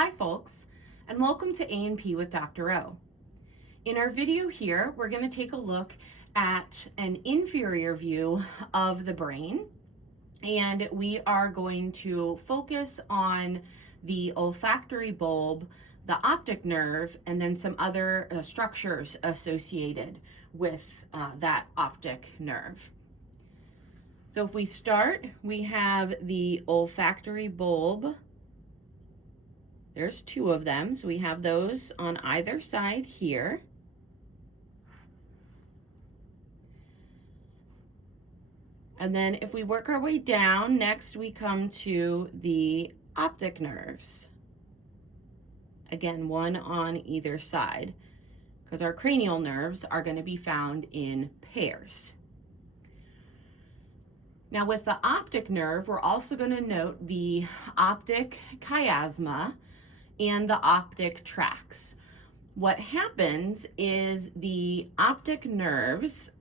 Hi folks, and welcome to A&P with Dr. O. In our video here, we're going to take a look at an inferior view of the brain, and we are going to focus on the olfactory bulb, the optic nerve, and then some other structures associated with that optic nerve. So if we start, we have the olfactory bulb. There's two of them, so we have those on either side here. And then if we work our way down, next we come to the optic nerves. Again, one on either side, because our cranial nerves are going to be found in pairs. Now with the optic nerve, we're also going to note the optic chiasma and the optic tracts. What happens is the optic nerves,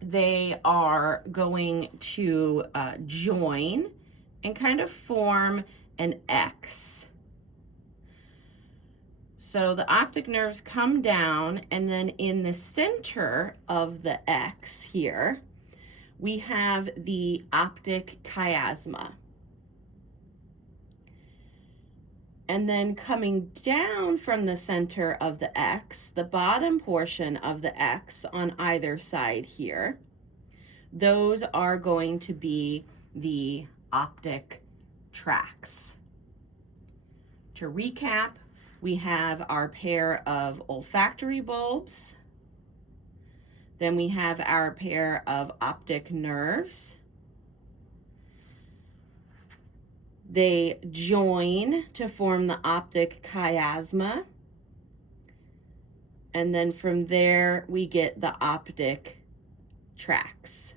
they are going to join and kind of form an X. So the optic nerves come down, and then in the center of the X here, we have the optic chiasma. And then coming down from the center of the X, the bottom portion of the X on either side here, those are going to be the optic tracts. To recap, we have our pair of olfactory bulbs. Then we have our pair of optic nerves. They join to form the optic chiasma. And then from there, we get the optic tracts.